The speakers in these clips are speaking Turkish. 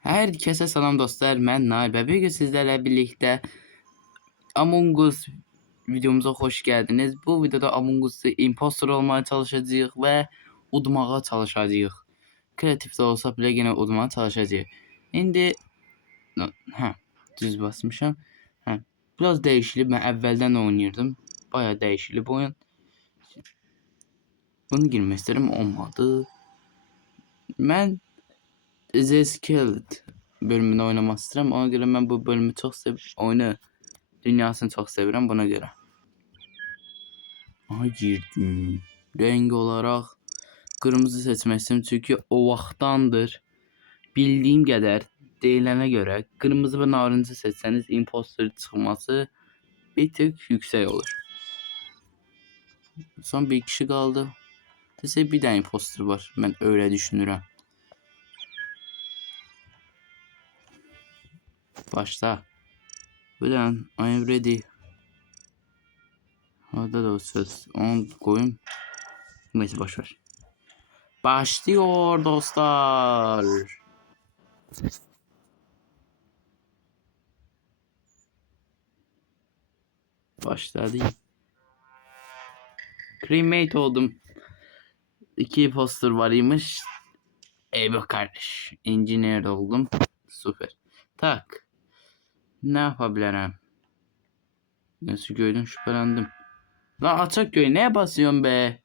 Herkese selam dostlar, ben Nail ve bugün sizlerle birlikte Among Us videomuza hoş geldiniz. Bu videoda Among Us'u imposter olmaya çalışacağız ve udmağa çalışacağız. Kreatif de olsa bile yine udmağa çalışacağız. Şimdi düz basmışım. Biraz değişikli, ben evvelden oynuyordum. Bayağı değişikli bu oyun. Bunu girmek isterim, olmadı. Ben The Skilled bölümünü oynamak istedim. Ona göre ben bu bölümü çok oyunu dünyasını çok seviyorum buna göre. Aha girdim. Renk olarak kırmızı seçmiştim çünkü o vaxtdandır bildiğim kadar deyilene göre kırmızı ve narıncı seçseniz imposter çıkması bir tık yüksek olur. Son bir kişi kaldı. Desek bir tane imposter var. Ben öyle düşünürüm. Başla. Buradan I am ready. Orada da o söz. Onu koyayım. Neyse boşver. Başlıyor dostlar. Başladı. Cremate oldum. 2 poster varıymış. Eyvah kardeş. Engineer oldum. Süper. Tak. Ne yapabilirim? Nasıl gördüm şüphelendim. Lan açık göğe neye basıyorsun be?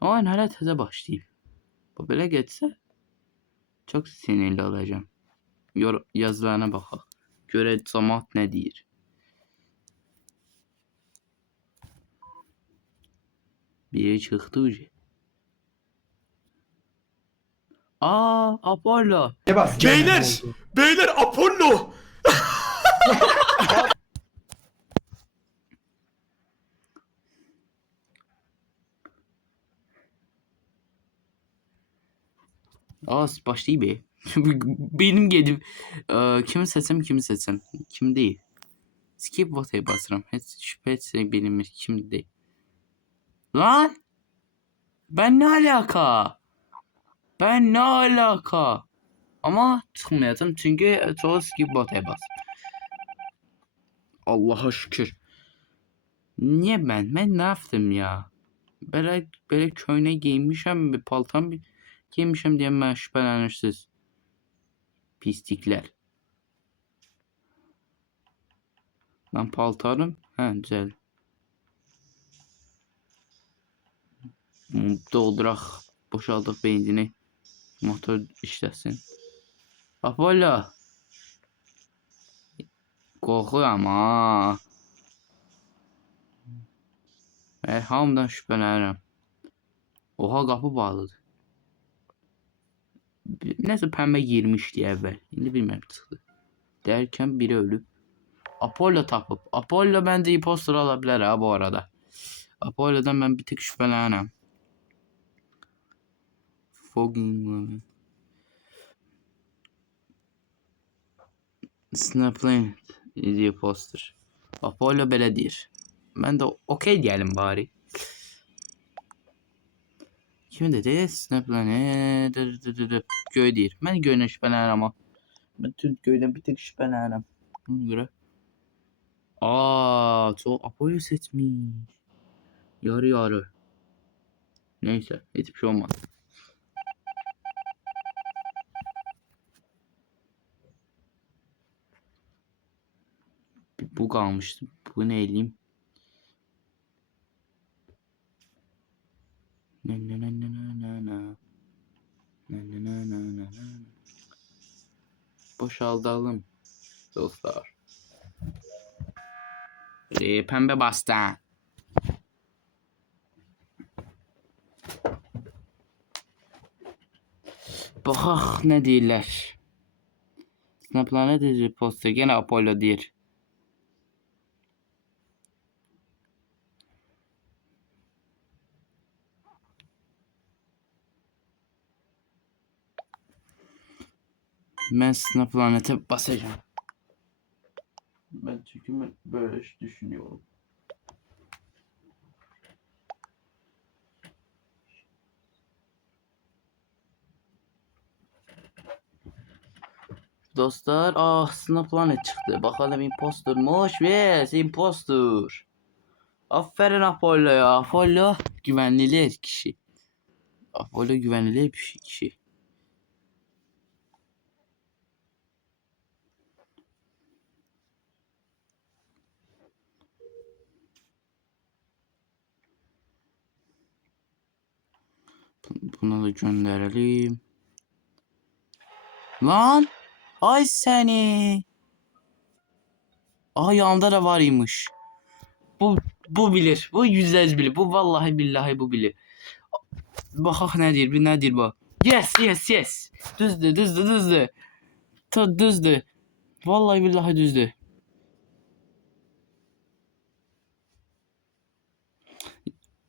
Ama hala teze başlayayım. Bu böyle geçse çok sinirli olacağım. Yazılarına bakalım. Göre zamat ne deyir? Biri çıktı ucu. Apollo. Beyler! Beyler Apollo! Başlayayım be. Benim gedim. Kimi seçsem? Kim değil. Skip vota'ya basırım. Hiç şüphe etse bilinir. Kim değil. Lan! Ben ne alaka? Ben ne alaka? Ama çıkmayacağım çünkü çoğu skip vota'ya bas. Allah'a şükür. Niye ben? Ben ne yaptım ya? Böyle köyne giymişim bir paltam giymişim diye ben şüphelenirsiniz. Pislikler. Lan paltarım. Güzel. Doldurak. Boşaldık benzini. Motor işlesin. Apollo. Korkuyorum ha. Hamdan şüphelenirim. Oha kapı bağladı. Neyse pembe girmişti evvel. Şimdi bilmem çıktı. Derken biri ölüp. Apollo tapıp. Apollo bence imposter alabilir ha bu arada. Apollo'dan ben bir tık şüphelenirim. Fogging Snapline is imposter. Apollo belediyer. Ben de okey diyelim bari. Kim dedi? Snapline göğe değil. Ben göğüne şüphelenirim ama. Ben tüm köyden bir tek şüphelenirim. Buna göre. Çok Apollo seçmiş. Yarı yarı. Neyse hiçbir şey olmaz. Bir bug almıştım. Bu ne eleyim? Boşaltalım dostlar. Pembe bastı. Bak ne değiller. Snap'la ne poster gene Apollo dir. Ben Snap'lanete basacağım. Ben çünkü böyle düşünüyorum. Dostlar, Snow Planet çıktı. Bakalım impostormuş. Yes, impostor. Aferin Apollo ya. Apollo güvenilir kişi. Apollo güvenilir bir kişi. Bunu da gönderelim. Lan! Ay seni! Yanında da varmış. Bu bilir. Bu yüzde bilir. Bu vallahi billahi bu bilir. Bakak nedir? Bu nedir bu? Yes. Düzdü. Düzdü. Vallahi billahi düzdü.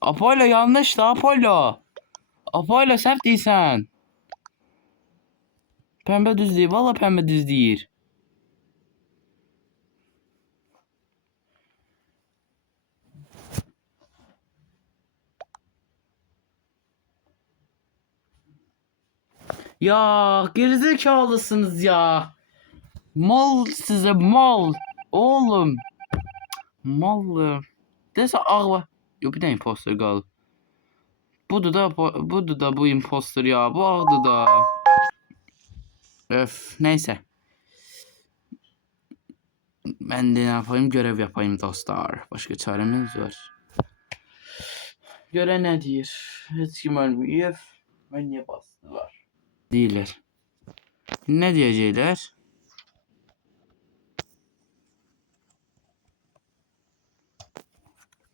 Apollo yanlış da Apollo. Apollo səhv deyirsən. Pembe düz değil. Vallahi pembe düz değil. Ya gerizekalısınız ya. Mal size mal. Oğlum. Mal. Dese ağla. Yok bir de imposter qalıb. Budur da bu imposter ya. Bu ağdı da. Öf neyse. Ben de ne yapayım? Görev yapayım dostlar. Başka çaremiz var. Göre ne diyor? Hiç kim ölmüyor. Ben niye bastılar? Değiller. Ne diyecekler?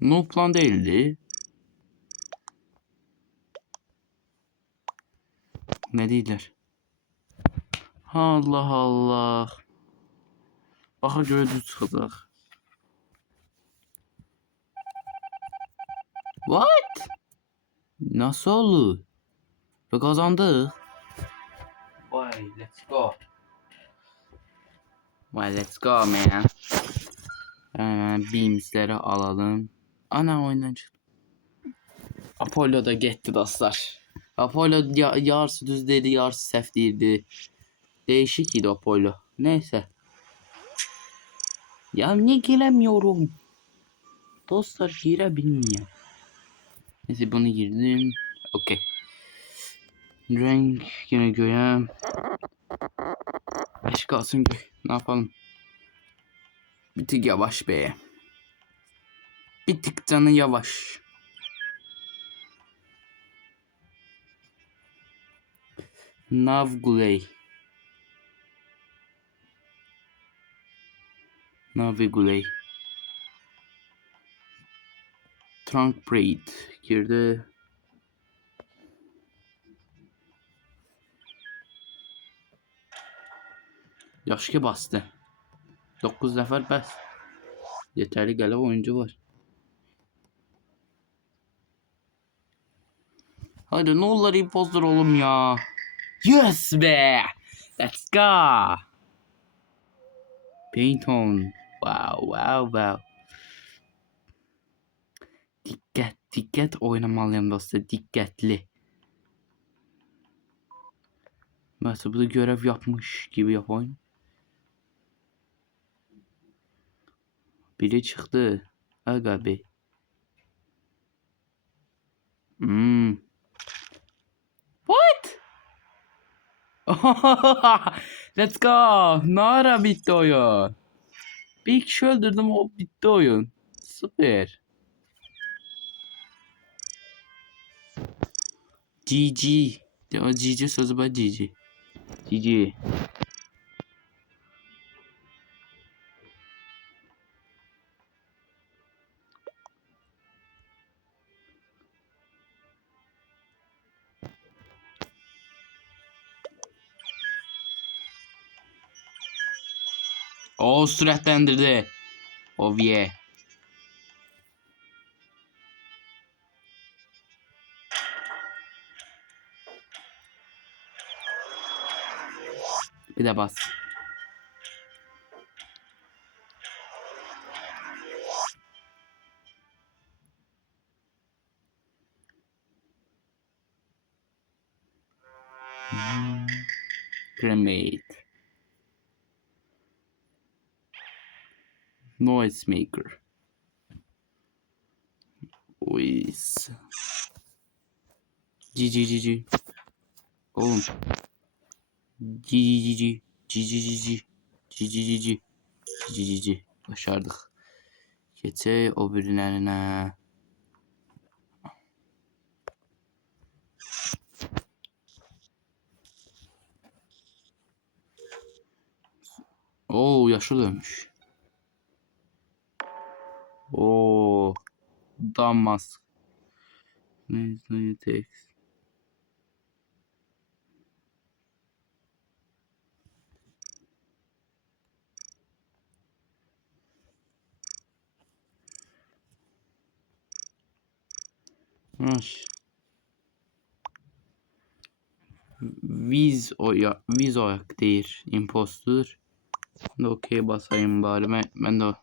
No plan değildi. Ne değiller? Allah Allah. Baxa görə düz çıxacaq. What? Nasıl olur? Ve kazandık. Vay let's go. Vay let's go man. Beams'leri alalım. Ana oyundan çıktı. Apollo da gitti dostlar. Apollo yarısı düz dedi, yarısı səhv deyirdi. Değişik idi Apollo. Neyse. Ya niye giremiyorum? Dostlar girebilmiyorum. Neyse bunu girdim. Okey. Renk yine göğe. Beş kalsın göğe. Ne yapalım? Bir tık yavaş be. Bir tık canı yavaş. Naviguley. Trunk braid girdi. Yaşlı bastı. 9 nəfər bəs. Yeterli gələ oyuncu var. Hadi ne olur imposter oğlum ya. Yes be. Let's go. Paint on. Wow. Dikkat oynamalıyım dostlar. Dikkatli. Mesela bu da görev yapmış gibi yapayım. Biri çıktı. Aga be. What? Let's go. Nara bitti oyun. Bir kişi öldürdüm o bitti oyun. Süper. GG. GG sözü var GG. GG. O süratlendirdi. Oh yeah. Bir de bas. Cremate. Noisemaker. Ois. Cici. Oğlum. Cici. Cici. Başardık. Geçe o birilerine. Oo, yaşlı dönmüş. Oo, Damas. Ne tek. Hoş. Viz oyak değil. Impostor. Ben de okey basayım bari. Ben de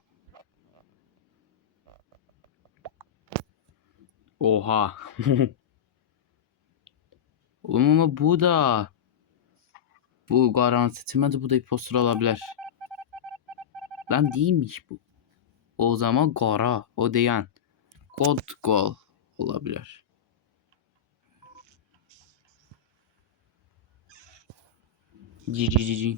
oha. Oğlum ama bu garanti seçilmedi, bu da impostor olabilir. Lan değilmiş bu. O zaman Gora. O diyen. God Gol olabilir. Cici.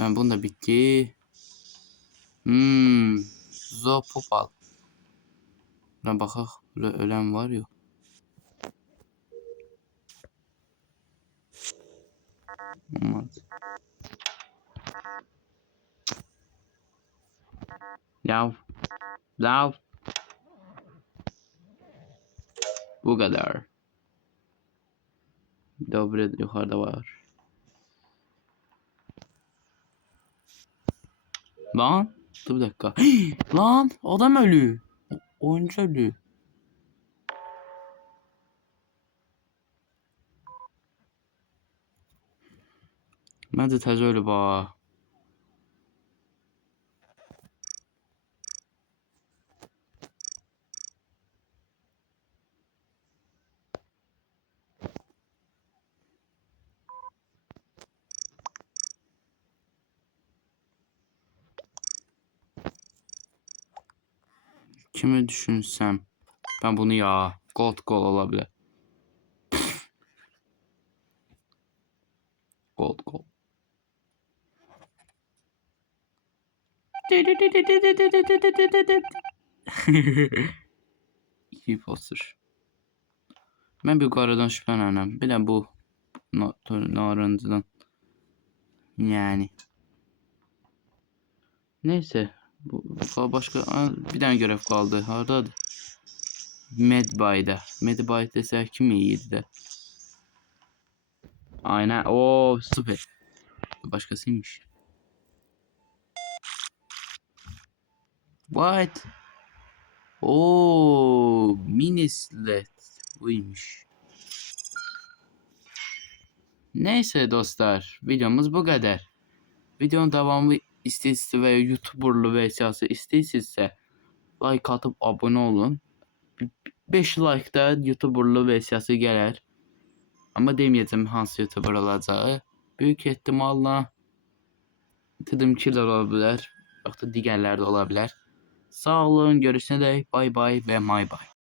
Ben bunu da bitti. Zopopal. Ben bakak ölen var yok. Olmaz. Lav. Bu kadar. Dobre yukarıda var. Lan. Dur bir dakika. Lan adam ölü. Oyuncu ölü. Ben de tez ölü ba. Kimi düşünsem. Ben bunu ya. Gold gol olabilir. Gold gol. İyi poster. Ben bir aradan şüphelenirim. Bir de bu narıncıdan. Yani. Neyse. Başka bir tane görev kaldı. Hardadır. Medbay'da. Medbay dese kim iyiydi de. Aynen. Oo süper. Başkasıymış. What? Oo minislet. Buymuş. Neyse dostlar. Videomuz bu kadar. Videonun devamı isterseniz veya YouTuber'lı versiyası istersizsə like atıp abone olun. 5 like da YouTuber'lı versiyası gələr. Amma deməyəcəm hansı YouTuber olacağı. Büyük ehtimalla Tidimkilər ola bilər. Yoxsa digərləri də ola bilər. Sağ olun, görüşənədək bay bay və may bay.